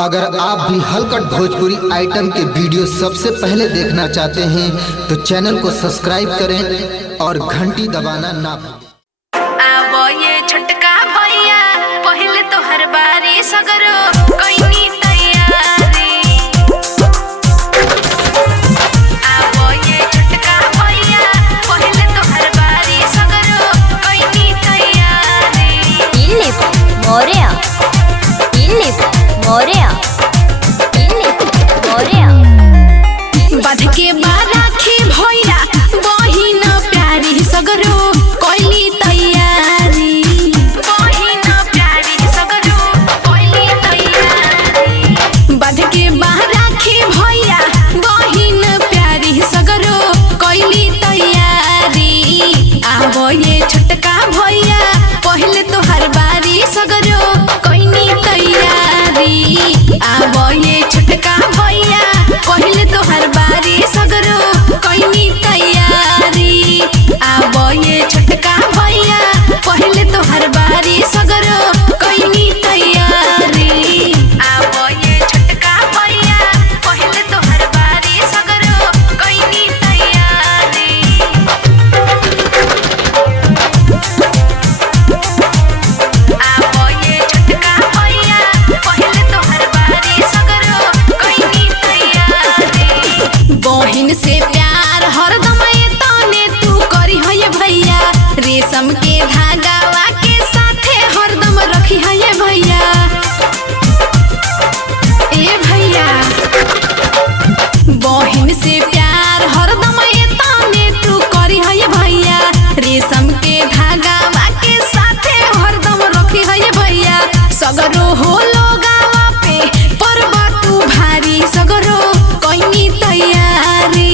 अगर आप भी हलकट भोजपुरी आइटम के वीडियो सबसे पहले देखना चाहते हैं तो चैनल को सब्सक्राइब करें और घंटी दबाना ना भूलें। आवो ये छटका भैया पहले तो हर बारी सगरो कईनी तैयारी। आवो ये छटका भैया पहले तो हर बारी सगरो कईनी तैयारी। इलिप मोरिया बाध के बाराखी भैया बहिन प्यारी सगरो कोइली तैयारी। बहिन प्यारी सगरो कोइली तैयारी। बाध के बाराखी भैया बहिन प्यारी सगरो कोइली तैयारी। आवो ये छटका भैया पहले तो हर बारी सगरो कोइनी तैयारी। आवो ये छटका भैया पहले तो हर बारी सगरो कोइनी तैयारी। आवो ये छटका भैया पहले तो हर बारी सगरो कोइनी तैयारी। आवो ये छटका भैया पहले तो हर बारी सगरो कोइनी तैयारी। आवो ये छटका भैया पहले तो हर बारी सगरो कोइनी तैयारी। बहिन से प्यार हरदम तने तू करी है भैया। रेशम के धागावा के साथे हरदम रखी है भैया। ए भैया बहिन से प्यार हरदम तने तू करी है भैया। रेशम के धागावा के साथे हरदम रखी है भैया। सगरो हो लोगावा पे परबा तू भारी सगरो कोइनी तैयारी।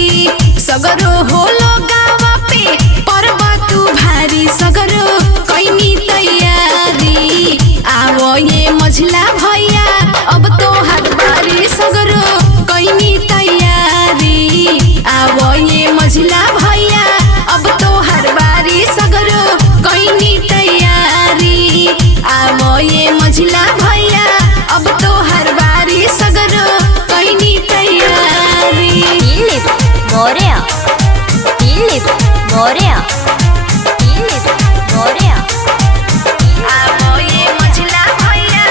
सगरो हो लोगावा पे परबा तू भारी सगरो कोइनी तैयारी। आवो ये मझला भैया अब तो हर बारी सगरो कोइनी तैयारी। आवो ये मझला भैया अब तो हर बारी सगरो कोइनी तैयारी। आवो ये मझला भैया अब तो हर बारी सगरो कोइनी तैयारी। इलिप मोरिया आवो ये मझला भैया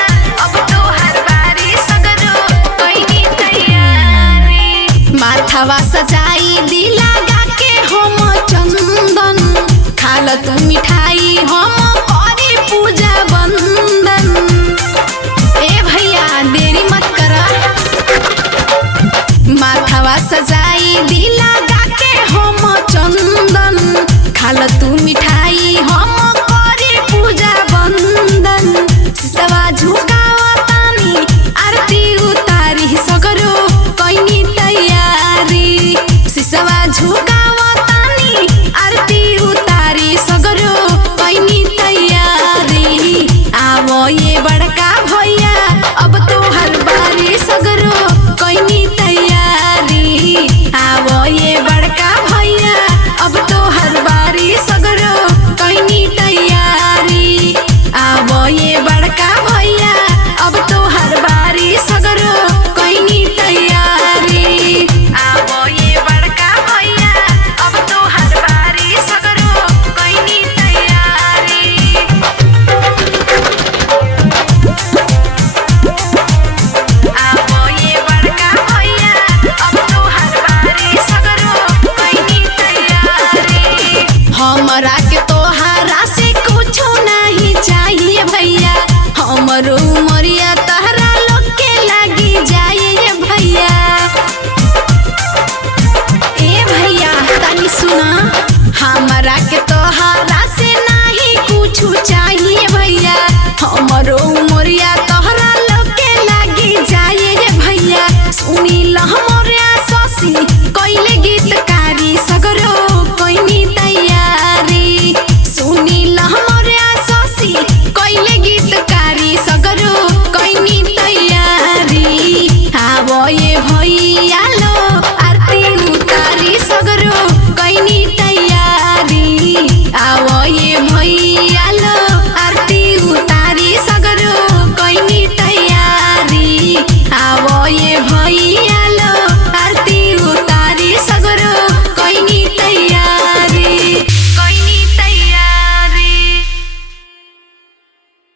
अब तो हर बारी सगरो कोइनी तैयारी। माथावा सजाई दिला गा के हम चंदन। खाल तू मिठाई हम करी पूजा बंदन। ए भैया देरी मत करा। माथावा सजाई दिला गा के हम चंदन। खाल तू मिठाई हम करी पूजा बंदन। सिसवा झुकावा तानी आरती उतारी सगरो कोइनी तैयारी। ये भैया